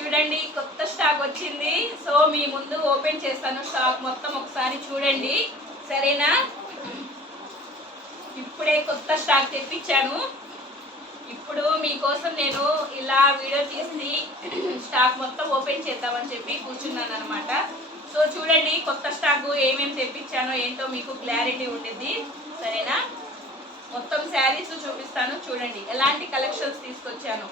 చూడండి కొత్త స్టాక్ వచ్చింది. సో మీ ముందు ఓపెన్ చేస్తాను స్టాక్ మొత్తం ఒకసారి చూడండి, సరేనా? ఇప్పుడే కొత్త స్టాక్ తెప్పించాను. ఇప్పుడు మీకోసం నేను ఇలా వీడియో తీసి స్టాక్ మొత్తం ఓపెన్ చేద్దామని చెప్పి కూర్చున్నాను అనమాట. సో చూడండి కొత్త స్టాక్ ఏమేమి తెప్పించానో ఏంటో మీకు క్లారిటీ ఉండిద్ది, సరేనా? మొత్తం శారీస్ చూపిస్తాను, చూడండి ఎలాంటి కలెక్షన్స్ తీసుకొచ్చాను.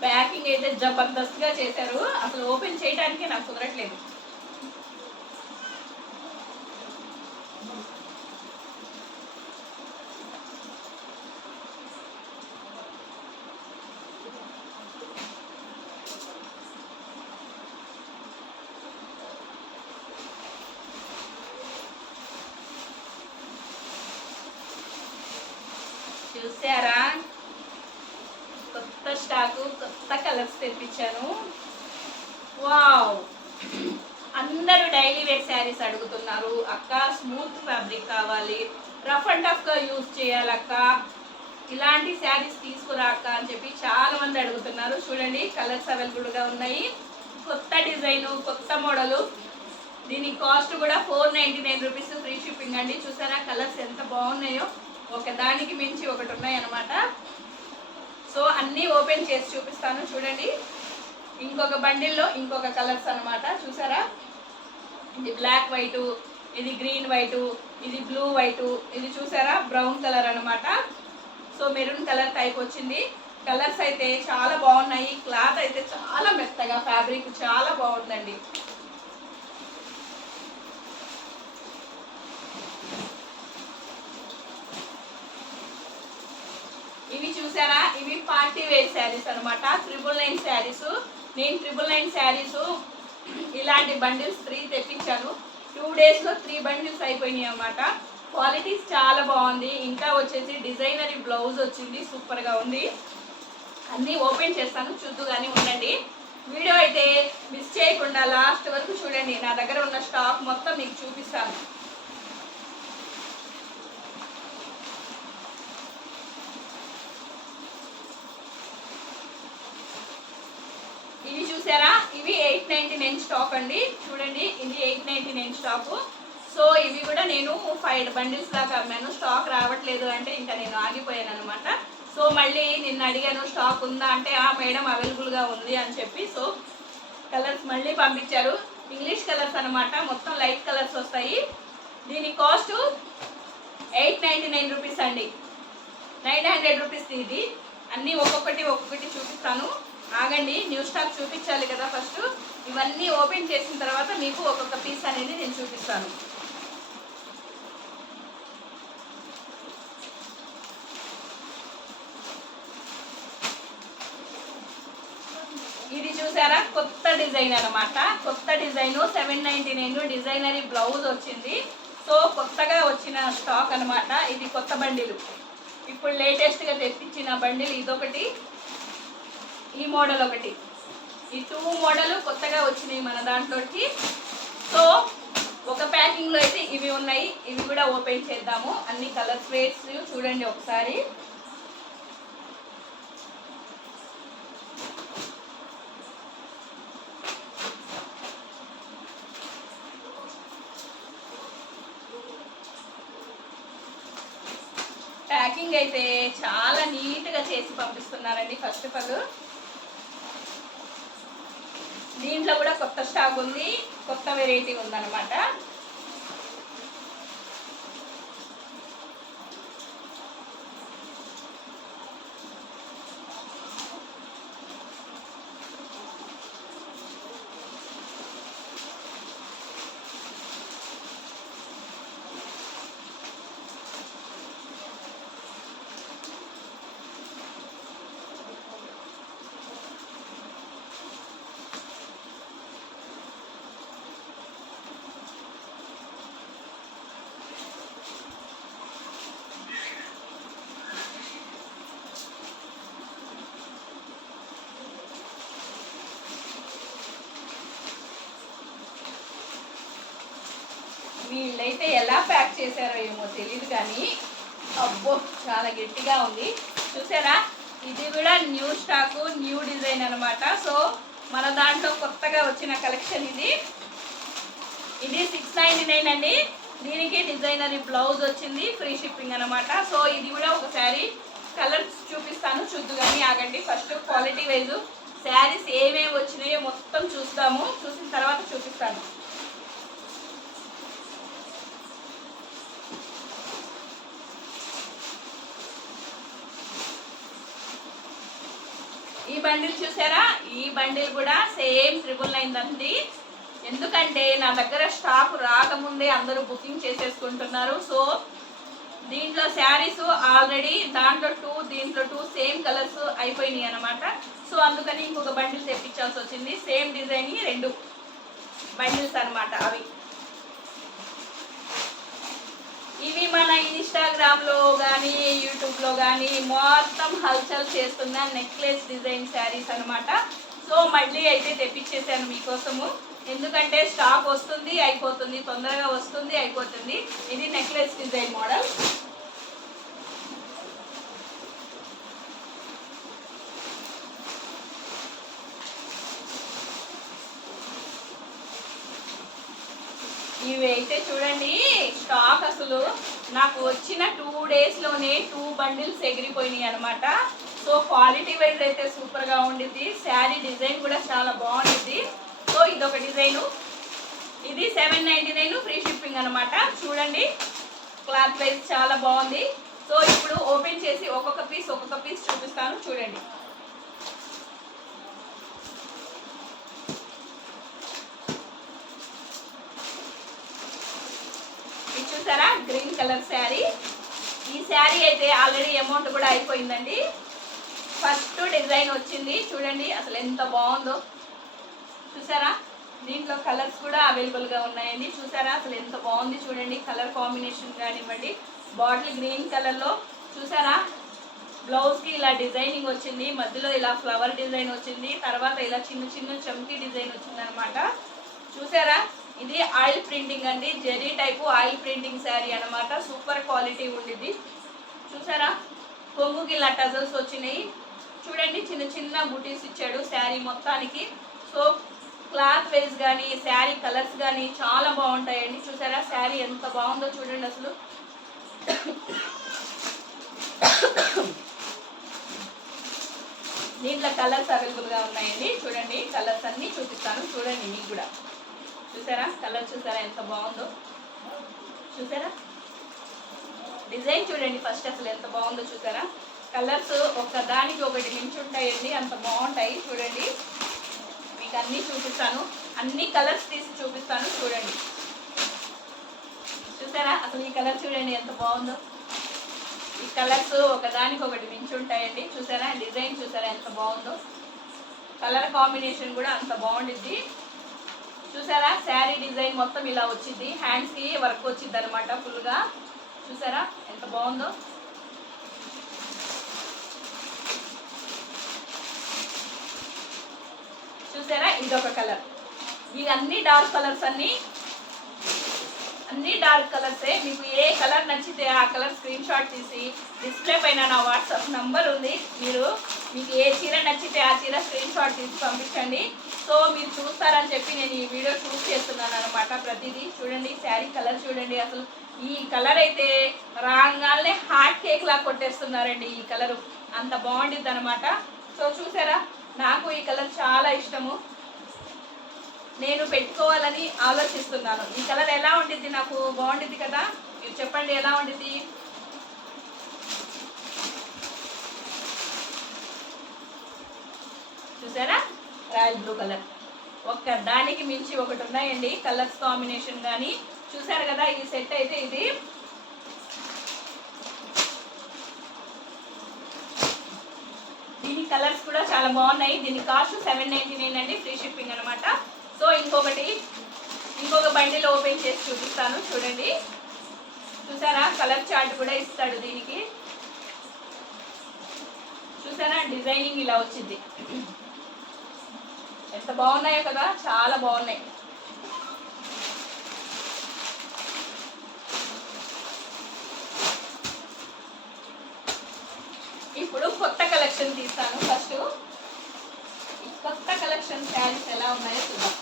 ప్యాకింగ్ అయితే జబర్దస్త్గా చేశారు, అసలు ఓపెన్ చేయడానికి నాకు కుదరట్లేదు. చూసారా కొత్త స్టాకు, కొత్త కలర్స్ తెప్పించాను. వావ్, అందరూ డైలీ వేర్ శారీస్ అడుగుతున్నారు. అక్క స్మూత్ ఫ్యాబ్రిక్ కావాలి, రఫ్ అండ్ టఫ్గా యూజ్ చేయాలక్క, ఇలాంటి శారీస్ తీసుకురాక అని చెప్పి చాలా మంది అడుగుతున్నారు. చూడండి కలర్స్ అవైలబుల్గా ఉన్నాయి. కొత్త డిజైను, కొత్త మోడలు. దీని కాస్ట్ కూడా 499 రూపీస్, ఫ్రీ షిప్పింగ్ అండి. చూసారా కలర్స్ ఎంత బాగున్నాయో, ఒకదానికి మించి ఒకటి ఉన్నాయి అన్నమాట. సో అన్నీ ఓపెన్ చేసి చూపిస్తాను చూడండి. ఇంకొక బండిల్లో ఇంకొక కలర్స్ అనమాట. చూసారా, ఇది బ్లాక్ వైటు, ఇది గ్రీన్ వైటు, ఇది బ్లూ వైటు, ఇది చూసారా బ్రౌన్ కలర్ అనమాట. సో మెరూన్ కలర్ టైప్ వచ్చింది. కలర్స్ అయితే చాలా బాగున్నాయి. క్లాత్ అయితే చాలా మెత్తగా, ఫ్యాబ్రిక్ చాలా బాగుందండి. ఇవి చూసారా, ఇవి పార్టీ వేర్ శారీస్ అనమాట. 999 శారీస్. నేను 999 శారీస్ ఇలాంటి బండిల్స్ 3 తెప్పించాను. 2 డేస్లో 3 బండిల్స్ అయిపోయినాయి అనమాట. క్వాలిటీస్ చాలా బాగుంది. ఇంకా వచ్చేసి డిజైనరీ బ్లౌజ్ వచ్చింది, సూపర్గా ఉంది. అన్నీ ఓపెన్ చేస్తాను, చూద్దుగానే ఉండండి. వీడియో అయితే మిస్ చేయకుండా లాస్ట్ వరకు చూడండి. నా దగ్గర ఉన్న స్టాక్ మొత్తం మీకు చూపిస్తాను. ఇవి చూసారా, ఇవి 899 స్టాక్ అండి. చూడండి ఇది 899 స్టాకు. సో ఇవి కూడా నేను 5 బండిల్స్ దాకా అమ్మాను. స్టాక్ రావట్లేదు అంటే ఇంకా నేను ఆగిపోయాను అనమాట. సో మళ్ళీ నిన్న అడిగాను స్టాక్ ఉందా అంటే మేడం అవైలబుల్గా ఉంది అని చెప్పి. సో కలర్స్ మళ్ళీ పంపించారు. ఇంగ్లీష్ కలర్స్ అనమాట, మొత్తం లైట్ కలర్స్ వస్తాయి. దీని కాస్ట్ 899 రూపీస్ అండి, 900 రూపీస్ ఇది. అన్నీ ఒక్కొక్కటి చూపిస్తాను. ఆగండి, న్యూ స్టాక్ చూపించాలి కదా ఫస్ట్. ఇవన్నీ ఓపెన్ చేసిన తర్వాత మీకు ఒక్కొక్క పీస్ అనేది నేను చూపిస్తాను. ఇది చూసారా కొత్త డిజైన్ అనమాట. కొత్త డిజైన్ 799 డిజైనరీ బ్లౌజ్ వచ్చింది. సో కొత్తగా వచ్చిన స్టాక్ అనమాట. ఇది కొత్త బండిలు, ఇప్పుడు లేటెస్ట్గా తెప్పించిన బండిల్. ఇదొకటి, ఈ మోడల్ ఒకటి, ఈ 2 మోడల్ కొత్తగా వచ్చినాయి మన దాంట్లోకి. సో ఒక ప్యాకింగ్లో అయితే ఇవి ఉన్నాయి. ఇవి కూడా ఓపెన్ చేద్దాము. అన్ని కలర్స్ వేసి చూడండి ఒకసారి. ప్యాకింగ్ అయితే చాలా నీట్గా చేసి పంపిస్తున్నారండి. ఫస్ట్ ఆఫ్ ఆల్ దీంట్లో కూడా కొత్త స్టాక్ ఉంది, కొత్త వెరైటీ ఉందన్నమాట. వీళ్ళైతే ఎలా ప్యాక్ చేశారో ఏమో తెలియదు కానీ అబ్బో చాలా గట్టిగా ఉంది. చూసారా, ఇది కూడా న్యూ స్టాకు, న్యూ డిజైన్ అనమాట. సో మన దాంట్లో కొత్తగా వచ్చిన కలెక్షన్ ఇది. ఇది 699 అండి. దీనికి డిజైనరీ బ్లౌజ్ వచ్చింది, ఫ్రీ షిప్పింగ్ అనమాట. సో ఇది కూడా ఒక శారీ కలర్స్ చూపిస్తాను, చూద్దు కానీ ఆగండి. ఫస్ట్ క్వాలిటీ వైజ్ శారీస్ ఏమేమి వచ్చినాయో మొత్తం చూస్తాము, చూసిన తర్వాత చూపిస్తాను. ఈ బండిల్ చూసారా, ఈ బండిల్ కూడా సేమ్ 999 అండి. ఎందుకంటే నా దగ్గర స్టాక్ రాకముందే అందరూ బుకింగ్ చేసేసుకుంటున్నారు. సో దీంట్లో శారీస్ ఆల్రెడీ దాంట్లో 2, దీంట్లో 2 సేమ్ కలర్స్ అయిపోయినాయి అనమాట. సో అందుకని ఇంకొక బండిల్ తెప్పించాల్సి వచ్చింది. సేమ్ డిజైన్ 2 బండిల్స్ అనమాట అవి. ఇవి మన ఇన్స్టాగ్రామ్లో కానీ యూట్యూబ్లో కానీ మొత్తం హల్చల్ చేస్తున్న నెక్లెస్ డిజైన్ శారీస్ అనమాట. సో మళ్ళీ అయితే తెప్పించేసాను మీకోసము. ఎందుకంటే స్టాక్ వస్తుంది అయిపోతుంది, తొందరగా వస్తుంది అయిపోతుంది. ఇది నెక్లెస్ డిజైన్ మోడల్. ఇవి అయితే చూడండి, స్టాక్ అసలు నాకు వచ్చిన 2 డేస్లోనే 2 బండిల్స్ ఎగిరిపోయినాయి అనమాట. సో క్వాలిటీ వైజ్ అయితే సూపర్గా ఉండిద్ది. శారీ డిజైన్ కూడా చాలా బాగుండిద్ది. సో ఇదొక డిజైను, ఇది 799 ఫ్రీ షిప్పింగ్ అనమాట. చూడండి క్లాత్ వైజ్ చాలా బాగుంది. సో ఇప్పుడు ఓపెన్ చేసి ఒక్కొక్క పీస్ చూపిస్తాను, చూడండి. చూసారా, గ్రీన్ కలర్ శారీ. ఈ శారీ అయితే ఆల్రెడీ అమౌంట్ కూడా అయిపోయిందండి. ఫస్ట్ డిజైన్ వచ్చింది చూడండి, అసలు ఎంత బాగుందో. చూసారా, దీంట్లో కలర్స్ కూడా అవైలబుల్గా ఉన్నాయండి. చూసారా అసలు ఎంత బాగుంది చూడండి, కలర్ కాంబినేషన్ కానివ్వండి. బాటిల్ గ్రీన్ కలర్లో చూసారా, బ్లౌజ్కి ఇలా డిజైనింగ్ వచ్చింది, మధ్యలో ఇలా ఫ్లవర్ డిజైన్ వచ్చింది, తర్వాత ఇలా చిన్న చిన్న చమ్కీ డిజైన్ వచ్చింది అనమాట. చూసారా, ఇది ఆయిల్ ప్రింటింగ్ అండి, zari type oil printing sari అనమాట. సూపర్ క్వాలిటీ ఉండిద్ది. చూసారా, కొంగుకి ఇలా టజల్స్ వచ్చినాయి చూడండి, చిన్న చిన్న బుటీస్ ఇచ్చాడు శారీ మొత్తానికి. సో క్లాత్ వైజ్ కానీ శారీ కలర్స్ కానీ చాలా బాగుంటాయండి. చూసారా శారీ ఎంత బాగుందో చూడండి అసలు. దీంట్లో కలర్స్ అవైలబుల్గా ఉన్నాయండి. చూడండి కలర్స్ అన్నీ చూపిస్తాను, చూడండి మీకు కూడా. చూసారా కలర్, చూసారా ఎంత బాగుందో. చూసారా డిజైన్ చూడండి ఫస్ట్ అసలు ఎంత బాగుందో. చూసారా కలర్స్ ఒకదానికి ఒకటి మించి ఉంటాయండి, అంత బాగుంటాయి. చూడండి మీకు అన్నీ చూపిస్తాను, అన్ని కలర్స్ తీసి చూపిస్తాను చూడండి. చూసారా అసలు ఈ కలర్ చూడండి ఎంత బాగుందో. ఈ కలర్స్ ఒకదానికి ఒకటి మించి ఉంటాయండి. చూసారా డిజైన్ చూసారా ఎంత బాగుందో, కలర్ కాంబినేషన్ కూడా అంత బాగుండిద్ది. చూసారా శారీ డిజైన్ మొత్తం ఇలా వచ్చింది, హ్యాండ్స్కి వర్క్ వచ్చింది అనమాట ఫుల్గా. చూసారా ఎంత బాగుందో. చూసారా ఇదొక కలర్. ఇవన్నీ డార్క్ కలర్స్, అన్ని డార్క్ కలర్సే. మీకు ఏ కలర్ నచ్చితే ఆ కలర్ స్క్రీన్ షాట్ తీసి డిస్ప్లే పైన నా వాట్సాప్ నంబర్ ఉంది, మీకు ఏ చీర నచ్చితే ఆ చీర స్క్రీన్ షాట్ తీసి పంపించండి. సో మీరు చూస్తారని చెప్పి నేను ఈ వీడియో షూట్ చేస్తున్నాను అనమాట. ప్రతిదీ చూడండి, శారీ కలర్ చూడండి అసలు. ఈ కలర్ అయితే రాగానే హార్ట్ కేక్ లా కొట్టేస్తున్నారండి ఈ కలరు, అంత బాగుండిద్ది అనమాట. సో చూసారా, నాకు ఈ కలర్ చాలా ఇష్టము, నేను పెట్టుకోవాలని ఆలోచిస్తున్నాను. ఈ కలర్ ఎలా ఉండిద్ది, నాకు బాగుండిద్ది కదా, మీరు చెప్పండి ఎలా ఉండిద్ది. చూసారా, రాయల్ బ్లూ కలర్, ఒక్క దానికి మించి ఒకటి ఉన్నాయండి కలర్స్ కాంబినేషన్ కానీ. చూసారు కదా ఈ సెట్ అయితే ఇది. దీని కలర్స్ కూడా చాలా బాగున్నాయి. దీని కాస్ట్ 799 అండి, ఫ్రీ షిప్పింగ్ అనమాట. సో ఇంకొక బండిల్ ఓపెన్ చేసి చూపిస్తాను చూడండి. చూసారా, కలర్ చార్ట్ కూడా ఇస్తాడు దీనికి. చూసారా, డిజైనింగ్ ఇలా వచ్చింది, ఎంత బాగున్నాయో కదా, చాలా బాగున్నాయి. ఇప్పుడు కొత్త కలెక్షన్ తీస్తాను. ఫస్ట్ ఈ కొత్త కలెక్షన్ శారీస్ ఎలా ఉన్నాయో చూద్దాం.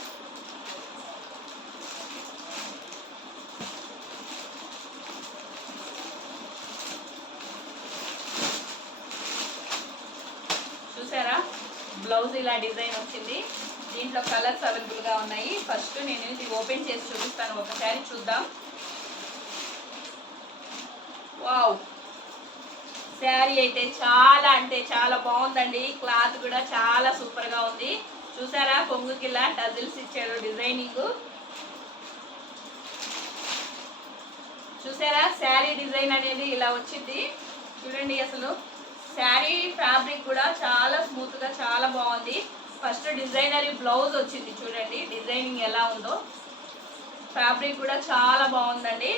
చూసారా, బ్లౌజ్ ఇలా డిజైన్ వచ్చింది, దీంట్లో కలర్స్ అవైలబుల్గా ఉన్నాయి. ఫస్ట్ నేను ఇది ఓపెన్ చేసి చూపిస్తాను, ఒకసారి చూద్దాం. వావ్, శారీ అయితే చాలా అంటే చాలా బాగుందండి, క్లాత్ కూడా చాలా సూపర్గా ఉంది. చూసారా, కొంగుకి ఇలా టజిల్స్ ఇచ్చాడు డిజైనింగ్. చూసారా, శారీ డిజైన్ అనేది ఇలా వచ్చింది చూడండి. అసలు శారీ ఫ్యాబ్రిక్ కూడా చాలా స్మూత్గా చాలా బాగుంది. ఫస్ట్ డిజైనరీ బ్లౌజ్ వచ్చింది చూడండి, డిజైనింగ్ ఎలా ఉందో. ఫ్యాబ్రిక్ కూడా చాలా బాగుందండి.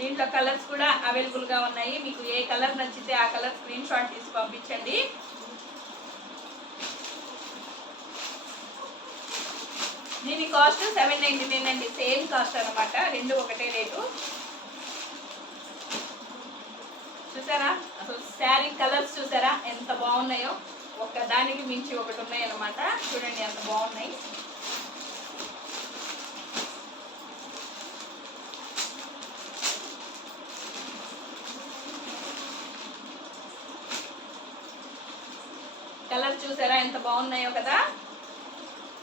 దీంట్లో కలర్స్ కూడా అవైలబుల్గా ఉన్నాయి. మీకు ఏ కలర్ నచ్చితే ఆ కలర్ స్క్రీన్ షాట్ తీసి పంపించండి. దీని కాస్ట్ 799 అండి, సేమ్ కాస్ట్ అనమాట, రెండు ఒకటే రేటు. చూసారా, అసలు శారీ కలర్స్ చూసారా ఎంత బాగున్నాయో, ఒక్క దానికి మించి ఒకటి ఉన్నాయి అనమాట. చూడండి ఎంత బాగున్నాయి. కలర్ చూసారా ఎంత బాగున్నాయో కదా,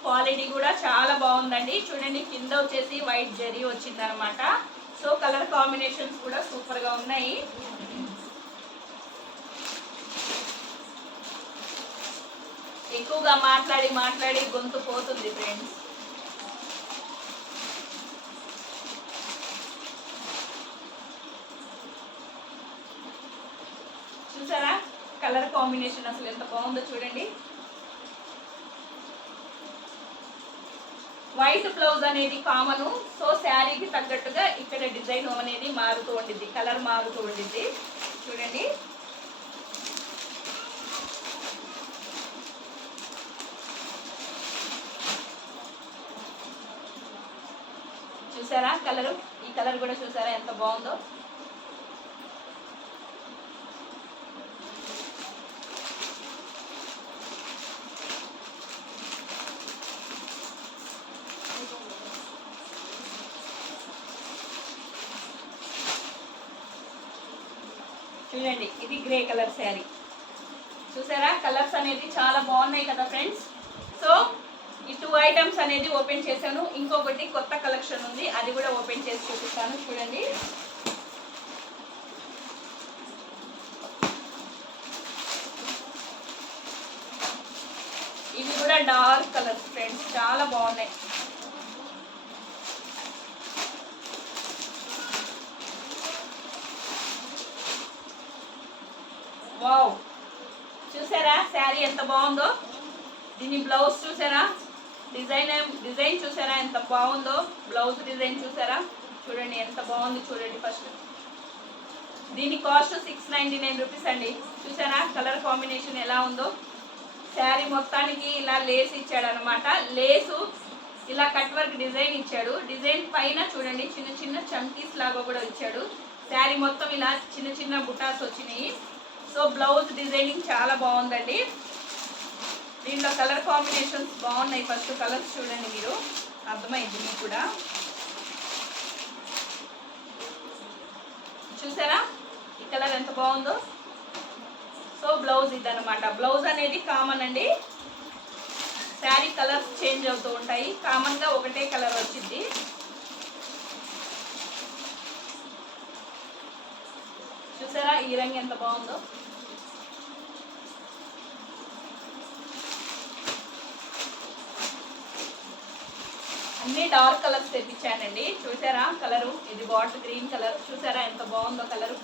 క్వాలిటీ కూడా చాలా బాగుందండి. చూడండి, కింద వచ్చేసి వైట్ జరీ వచ్చింది అనమాట. సో కలర్ కాంబినేషన్స్ కూడా సూపర్ గా ఉన్నాయి. ఎక్కువగా మాట్లాడి గొంతు పోతుంది ఫ్రెండ్స్. చూసారా, కలర్ కాంబినేషన్ అసలు ఎంత బాగుందో చూడండి. వైట్ బ్లౌజ్ అనేది కామను, సో శారీకి తగ్గట్టుగా ఇక్కడ డిజైన్ అనేది మారుతూ ఉండిద్ది, కలర్ మారుతూ ఉండిద్ది. చూడండి, చూసారా కలరు, ఈ కలర్ కూడా చూసారా ఎంత బాగుందో. చూడండి, ఇది గ్రే కలర్ శారీ. చూసారా, కలర్స్ అనేది చాలా బాగున్నాయి కదా ఫ్రెండ్స్. సో ఈ 2 ఐటమ్స్ అనేది ఓపెన్ చేశాను. ఇంకొకటి కొత్త కలెక్షన్ ఉంది, అది కూడా ఓపెన్ చేసి చూపిస్తాను చూడండి. ఇవి కూడా డార్క్ కలర్స్ ఫ్రెండ్స్, చాలా బాగున్నాయి. వావ్, చూసారా శారీ ఎంత బాగుందో. దీని బ్లౌజ్ చూసారా, డిజైన్ చూసారా ఎంత బాగుందో. బ్లౌజ్ డిజైన్ చూసారా, చూడండి ఎంత బాగుంది చూడండి. ఫస్ట్ దీని కాస్ట్ 699 రూపీస్ అండి. చూసారా కలర్ కాంబినేషన్ ఎలా ఉందో. శారీ మొత్తానికి ఇలా లేస్ ఇచ్చాడు అనమాట. లేసు ఇలా కట్ వర్క్ డిజైన్ ఇచ్చాడు. డిజైన్ పైన చూడండి చిన్న చిన్న చంకీస్ లాగా కూడా ఇచ్చాడు. శారీ మొత్తం ఇలా చిన్న చిన్న బుటాస్ వచ్చినాయి. సో బ్లౌజ్ డిజైనింగ్ చాలా బాగుందండి. దీంట్లో కలర్ కాంబినేషన్స్ బాగున్నాయి. ఫస్ట్ కలర్స్ చూడండి, మీరు అర్థమైంది మీకు కూడా. చూసారా, ఈ కలర్ ఎంత బాగుందో. సో బ్లౌజ్ ఇదనమాట. బ్లౌజ్ అనేది కామన్ అండి, శారీ కలర్స్ చేంజ్ అవుతూ ఉంటాయి, కామన్గా ఒకటే కలర్ వచ్చింది. చూసారా ఈ రంగు ఎంత బాగుందో. అన్ని డార్క్ కలర్స్ తెప్పించానండి. చూసారా కలరు, ఇది బాటిల్ గ్రీన్ కలర్. చూసారా ఎంత బాగుందో కలరు.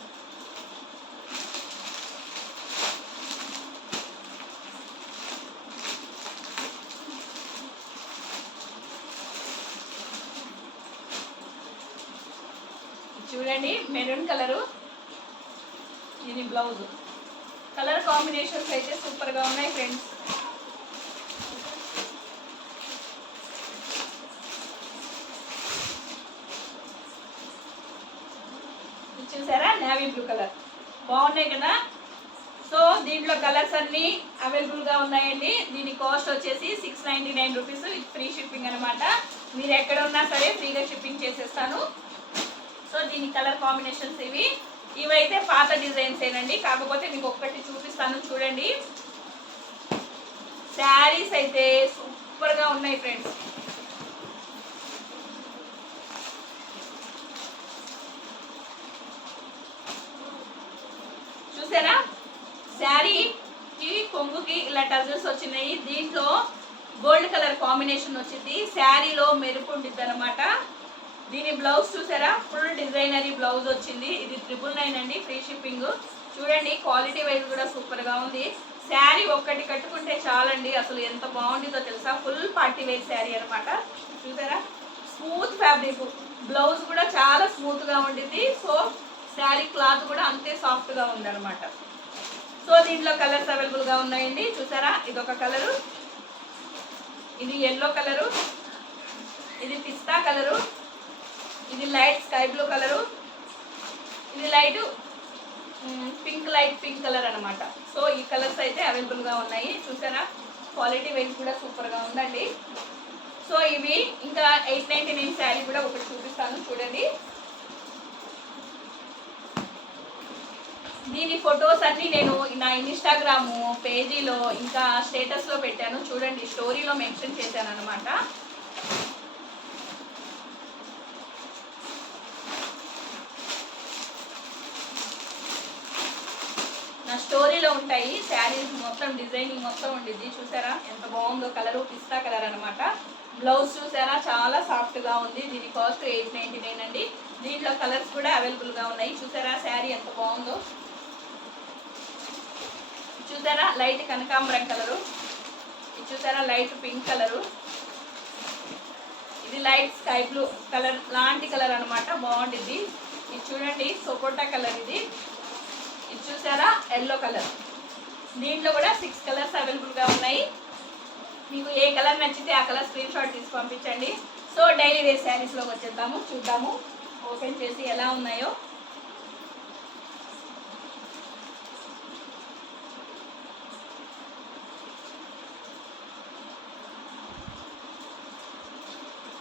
చూడండి మెరూన్ కలరు, ఇది బ్లౌజ్. కలర్ కాంబినేషన్స్ అయితే సూపర్గా ఉన్నాయి ఫ్రెండ్స్. చూసారా నేవీ బ్లూ కలర్, బాగున్నాయి కదా. సో దీంట్లో కలర్స్ అన్నీ అవైలబుల్గా ఉన్నాయండి. దీని కాస్ట్ వచ్చేసి 699 రూపీస్ విత్ ఫ్రీ షిప్పింగ్ అనమాట. మీరు ఎక్కడ ఉన్నా సరే ఫ్రీగా షిప్పింగ్ చేసేస్తాను. సో దీని కలర్ కాంబినేషన్స్ ఇవైతే పాత డిజైన్స్ ఏనండి, కాకపోతే మీకు ఒక్కటి చూపిస్తాను చూడండి. శారీస్ అయితే సూపర్గా ఉన్నాయి ఫ్రెండ్స్. చూసారా శారీకి కొంగుకి ఇలా టజల్స్ వచ్చినాయి. దీంట్లో గోల్డ్ కలర్ కాంబినేషన్ వచ్చింది, శారీలో మెరుపు ఉండిద్ది అనమాట. దీని బ్లౌజ్ చూసారా ఫుల్ డిజైనరీ బ్లౌజ్ వచ్చింది. ఇది 999 అండి, ఫ్రీ షిప్పింగ్. చూడండి క్వాలిటీ వైజ్ కూడా సూపర్గా ఉంది. శారీ ఒక్కటి కట్టుకుంటే చాలండి, అసలు ఎంత బాగుంటుందో తెలుసా. ఫుల్ పార్టీ వేర్ శారీ అనమాట. చూసారా స్మూత్ ఫ్యాబ్రిక్, బ్లౌజ్ కూడా చాలా స్మూత్గా ఉండింది. సో శారీ క్లాత్ కూడా అంతే సాఫ్ట్గా ఉందన్నమాట. సో దీంట్లో కలర్స్ అవైలబుల్గా ఉన్నాయండి. చూసారా ఇదొక కలరు, ఇది ఎల్లో కలరు, ఇది పిస్తా కలరు, ఇది లైట్ స్కై బ్లూ కలరు, ఇది లైట్ లైట్ పింక్ కలర్ అనమాట. సో ఈ కలర్స్ అయితే అవైలబుల్గా ఉన్నాయి. చూసారా క్వాలిటీ వైజ్ కూడా సూపర్గా ఉందండి. సో ఇవి ఇంకా 899 శారీ కూడా ఒకటి చూపిస్తాను చూడండి. దీని ఫొటోస్ అన్నీ నేను నా ఇన్స్టాగ్రామ్ పేజీలో ఇంకా స్టేటస్లో పెట్టాను చూడండి, స్టోరీలో మెన్షన్ చేశాను అనమాట. నా స్టోరీలో ఉంటాయి శారీస్ మొత్తం, డిజైనింగ్ మొత్తం ఉండిద్ది. చూసారా ఎంత బాగుందో కలరు, పిస్తా కలర్ అనమాట. బ్లౌజ్ చూసారా చాలా సాఫ్ట్గా ఉంది. దీని కాస్ట్ 899 అండి. దీంట్లో కలర్స్ కూడా అవైలబుల్గా ఉన్నాయి. చూసారా శారీ ఎంత బాగుందో. చూసారా లైట్ కనకాంబరం కలరు, ఇది చూసారా లైట్ పింక్ కలరు, ఇది లైట్ స్కై బ్లూ కలర్ లాంటి కలర్ అనమాట, బాగుంటుంది. ఇది చూడండి సపోటా కలర్, ఇది చూసారా ఎల్లో కలర్. దీంట్లో కూడా 6 కలర్స్ అవైలబుల్గా ఉన్నాయి. మీకు ఏ కలర్ నచ్చితే ఆ కలర్ స్క్రీన్ షాట్ తీసి పంపించండి. సో డైలీ వేర్ శారీస్లోకి వచ్చేద్దాము, చూద్దాము ఓపెన్ చేసి ఎలా ఉన్నాయో.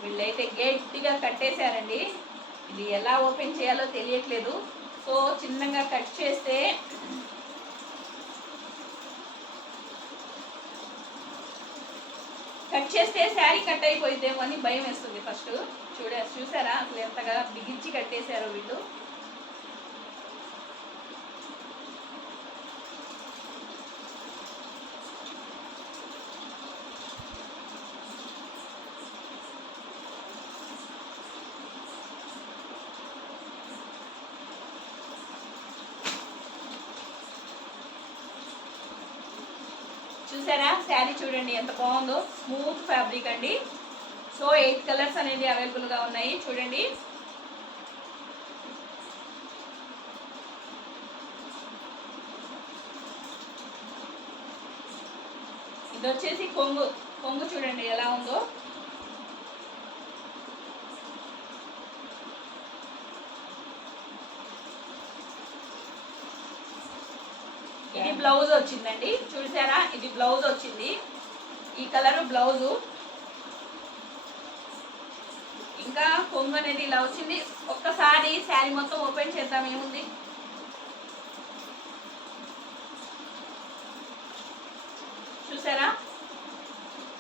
వీళ్ళైతే గట్టిగా కట్టేశారండి, ఇది ఎలా ఓపెన్ చేయాలో తెలియట్లేదు. సో చిన్నగా కట్ చేస్తే శారీ కట్ అయిపోయిద్దేమో అని భయం వేస్తుంది ఫస్ట్. చూసారా అసలు ఎంతగా బిగించి కట్టేశారో వీళ్ళు. చూసారా శారీ చూడండి ఎంత బాగుందో, స్మూత్ ఫ్యాబ్రిక్ అండి. సో 8 కలర్స్ అనేది అవైలబుల్గా ఉన్నాయి చూడండి. ఇది వచ్చేసి కొంగు చూడండి ఎలా ఉందో. ఇది బ్లౌజ్ వచ్చిందండి. చూసారా ఇది బ్లౌజ్ వచ్చింది, ఈ కలర్ బ్లౌజు. ఇంకా కొంగు అనేది ఇలా వచ్చింది. ఒక్కసారి శారీ మొత్తం ఓపెన్ చేద్దాం, ఏముంది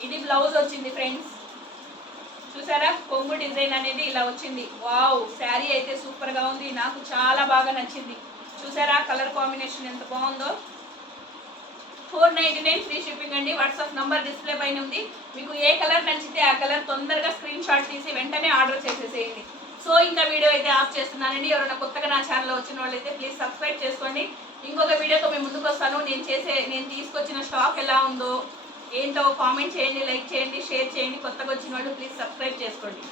ఇది బ్లౌజ్ వచ్చింది ఫ్రెండ్స్. చూసారా కొంగు డిజైన్ అనేది ఇలా వచ్చింది. వావ్, శారీ అయితే సూపర్ గా ఉంది, నాకు చాలా బాగా నచ్చింది. చూసారా కలర్ కాంబినేషన్ ఎంత బాగుందో. 499 ఫ్రీ షిప్పింగ్ అండి. వాట్సాప్ నంబర్ డిస్ప్లే పైన ఉంది. మీకు ఏ కలర్ నచ్చితే ఆ కలర్ తొందరగా స్క్రీన్ షాట్ తీసి వెంటనే ఆర్డర్ చేసేసేయండి. సో ఇంకా వీడియో అయితే ఆఫ్ చేస్తున్నానండి. ఎవరైనా కొత్తగా నా ఛానల్లో వచ్చిన వాళ్ళైతే ప్లీజ్ సబ్స్క్రైబ్ చేసుకోండి. ఇంకొక వీడియోతో మేము ముందుకు వస్తాను. నేను తీసుకొచ్చిన స్టాక్ ఎలా ఉందో ఏంటో కామెంట్ చేయండి, లైక్ చేయండి, షేర్ చేయండి. కొత్తగా వచ్చిన వాళ్ళు ప్లీజ్ సబ్స్క్రైబ్ చేసుకోండి.